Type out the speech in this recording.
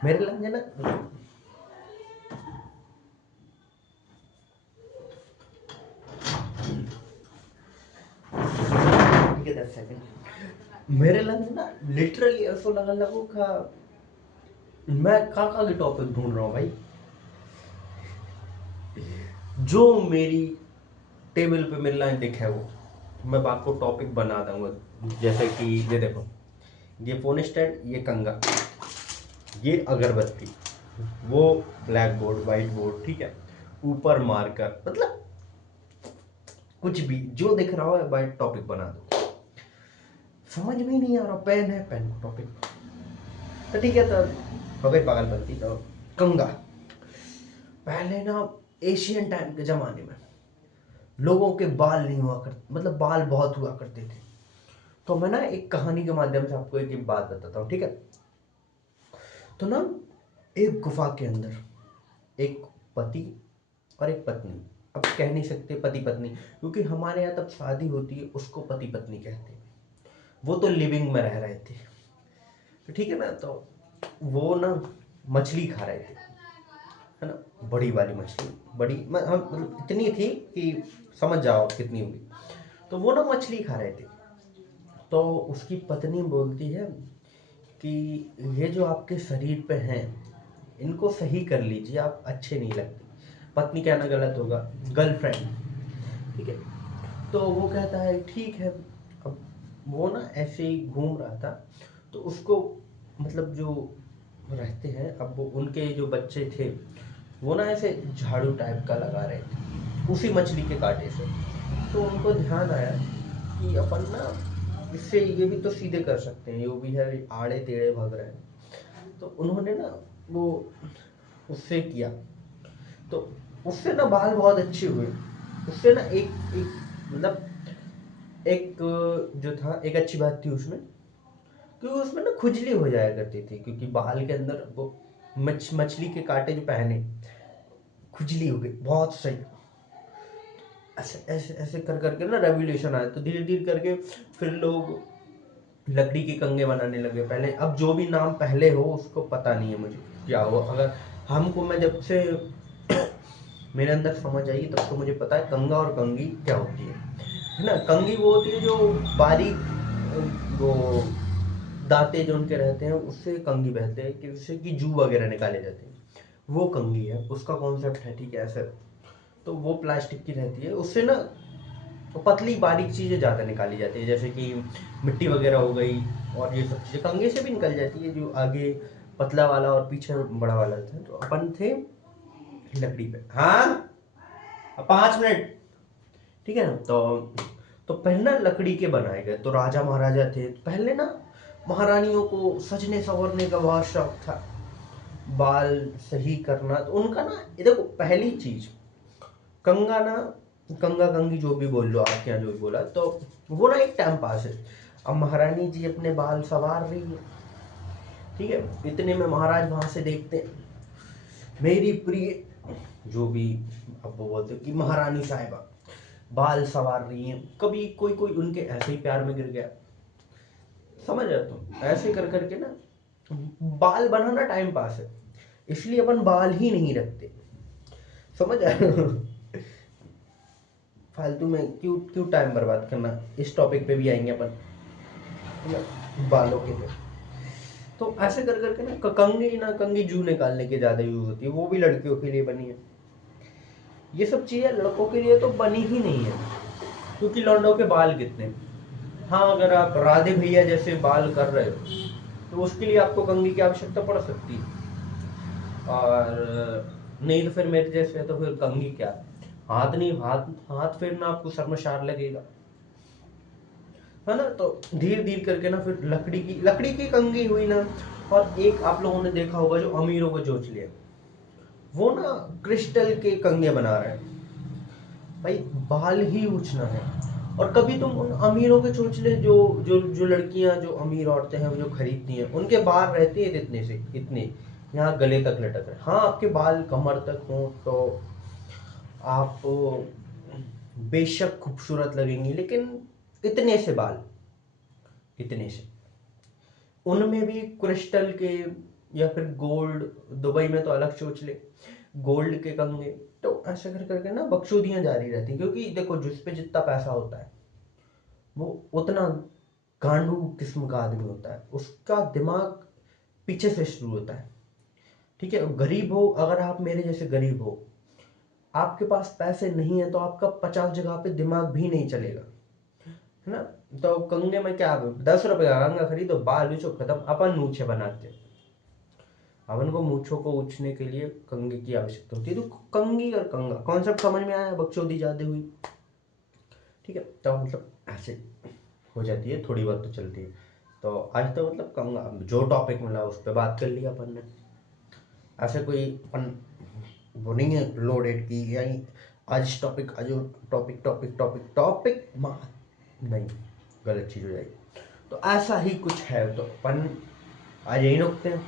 मेरे लग ना, ठीक है 10 सेकंड। मेरे लग ना लिटरली ऐसा लगा लगो का मैं का के टॉपिक ढूंढ रहा हूँ भाई, जो मेरी टेबल पे मिल रहा है दिखे वो मैं आपको टॉपिक बना दूंगा। जैसे कि ये देखो, ये फोन स्टैंड, ये कंगा, ये अगरबत्ती, वो ब्लैक बोर्ड वाइट बोर्ड, ठीक है, ऊपर मार्कर, मतलब कुछ भी जो दिख रहा है भाई टॉपिक बना दो। समझ में ही नहीं आ रहा, पेन है पेन टॉपिक, तो ठीक है। तो हो गई पागलपंती। तो कंगा, पहले ना एशियन टाइम के जमाने में लोगों के बाल नहीं हुआ करते, मतलब बाल बहुत हुआ करते थे। तो मैं ना एक कहानी के माध्यम से आपको एक बात बताता हूँ, ठीक है। तो ना एक गुफा के अंदर एक पति और एक पत्नी, अब कह नहीं सकते पति पत्नी, क्योंकि हमारे यहाँ तब शादी होती है उसको पति पत्नी कहते हैं, वो तो लिविंग में रह रहे थे, तो ठीक है ना। तो वो ना मछली खा रहे थे, है ना, बड़ी वाली मछली, बड़ी हम मतलब इतनी थी कि समझ जाओ कितनी होगी। तो वो ना मछली खा रहे थे। तो उसकी पत्नी बोलती है कि ये जो आपके शरीर पे हैं इनको सही कर लीजिए, आप अच्छे नहीं लगते। पत्नी कहना गलत होगा, गर्लफ्रेंड, ठीक है। तो वो कहता है ठीक है। अब वो ना ऐसे ही घूम रहा था, तो उसको मतलब जो रहते हैं, अब वो उनके जो बच्चे थे वो ना ऐसे झाड़ू टाइप का लगा रहे थे उसी मछली के कांटे से। तो उनको ध्यान आया कि अपन ना इससे ये भी तो सीधे कर सकते हैं, जो भी है आड़े टेढ़े भाग रहे हैं। तो उन्होंने ना वो उससे किया, तो उससे ना बाल बहुत अच्छे हुए। उससे ना एक एक मतलब एक जो था एक अच्छी बात थी उसमें, क्योंकि उसमें ना खुजली हो जाया करती थी, क्योंकि बाल के अंदर वो मछली के कांटे जो पहने, खुजली हो गई बहुत सही। ऐसे ऐसे ऐसे कर करके ना रेवोल्यूशन आया, तो धीरे धीरे करके फिर लोग लकड़ी के कंगे बनाने लगे पहले। अब जो भी नाम पहले हो उसको पता नहीं है मुझे क्या हो, अगर हमको, मैं जब से मेरे अंदर समझ आई तब तो मुझे पता है कंगा और कंगी क्या होती है ना। कंगी वो होती है जो बारीक वो दांते जो उनके रहते हैं उससे कंगी बहते हैं, कि उससे कि जू वगैरह निकाले जाते हैं, वो कंगी है, उसका कॉन्सेप्ट है, ठीक है ऐसे। तो वो प्लास्टिक की रहती है, उससे ना तो पतली बारीक चीज़ें ज़्यादा निकाली जाती है, जैसे कि मिट्टी वगैरह हो गई, और ये सब चीज़ें कंघे से भी निकल जाती है, जो आगे पतला वाला और पीछे बड़ा वाला था। तो अपन थे लकड़ी पे, हाँ 5 मिनट, ठीक है ना। तो पहले ना लकड़ी के बनाए गए, तो राजा महाराजा थे तो पहले ना महारानियों को सजने संवरने का बहुत शौक था, बाल सही करना। तो उनका ना ये देखो पहली चीज कंगा ना, कंगा कंगी जो भी बोल लो आपके यहाँ जो भी बोला, तो वो ना एक टाइम पास है। अब महारानी जी अपने बाल संवार रही है, ठीक है, इतने में महाराज वहां से देखते हैं मेरी प्रिय जो भी, अब वो बोलते हैं कि महारानी साहिबा बाल संवार रही हैं, कभी कोई कोई उनके ऐसे ही प्यार में गिर गया, समझ रहे हो तुम, ऐसे कर करके ना बाल बनाना टाइम पास है, इसलिए अपन बाल ही नहीं रखते, समझ आए फालतू में क्यों क्यों टाइम बर्बाद करना, इस टॉपिक पे भी आएंगे अपन, है ना, बालों के लिए। तो ऐसे कर करके ना कंघी ना कंघी जू निकालने के ज्यादा यूज होती है, वो भी लड़कियों के लिए बनी है। ये सब चीजें लड़कों के लिए तो बनी ही नहीं है, क्योंकि लौंडों के बाल कितने, हाँ अगर आप राधे भैया जैसे बाल कर रहे हो तो उसके लिए आपको कंघी की आवश्यकता पड़ सकती है, और नहीं तो फिर मेरे जैसे तो फिर कंघी क्या, हाथ नहीं, हाथ हाथ फेरना आपको शर्मसार लगेगा, है ना। तो धीरे धीरे करके ना फिर लकड़ी की कंघी हुई ना। और एक आप लोगों ने देखा होगा जो अमीरों को चोंच लिया, वो ना क्रिस्टल के कंघे बना रहे हैं, भाई बाल ही उछना है। और कभी तुम उन अमीरों के चोंचले जो जो जो लड़कियां, जो अमीर औरतें हैं वो जो खरीदती हैं, उनके बाल रहते हैं इतने से इतने, यहाँ गले तक लटक रहे, हाँ आपके बाल कमर तक हो तो आप बेशक खूबसूरत लगेंगी, लेकिन इतने से बाल, इतने से, उनमें भी क्रिस्टल के या फिर गोल्ड, दुबई में तो अलग सोच ले, गोल्ड के कंगे। तो ऐसे कर करके ना बकचोदियाँ जारी रहती, क्योंकि देखो जिस पे जितना पैसा होता है वो उतना गांडू किस्म का आदमी होता है, उसका दिमाग पीछे से शुरू होता है। ठीक है, गरीब हो, अगर आप मेरे जैसे गरीब हो, आपके पास पैसे नहीं है तो आपका 50 जगह पे दिमाग भी नहीं चलेगा, है ना। तो कंगे में क्या, 10 रुपए का कंगा खरीदो, बाल उछो, खत्म, अपन मूछे बनाते हैं। अपन को मूछों को उछने के लिए कंगे की आवश्यकता होती है। तो कंगी और कंगा कॉन्सेप्ट समझ में आया, बकचोदी ज्यादा हुई। ठीक है, तो मतलब ऐसे हो जाती है, थोड़ी बहुत तो चलती है। तो आज तो मतलब कंगा, जो टॉपिक मिला उस पर बात कर लिया अपन ने। ऐसे कोई अपन वो नहीं है लोडेड की, यानी आज टॉपिक, आज टॉपिक टॉपिक टॉपिक टॉपिक नहीं, गलत चीज़ हो जाएगी। तो ऐसा ही कुछ है, तो अपन आज यही रोकते हैं।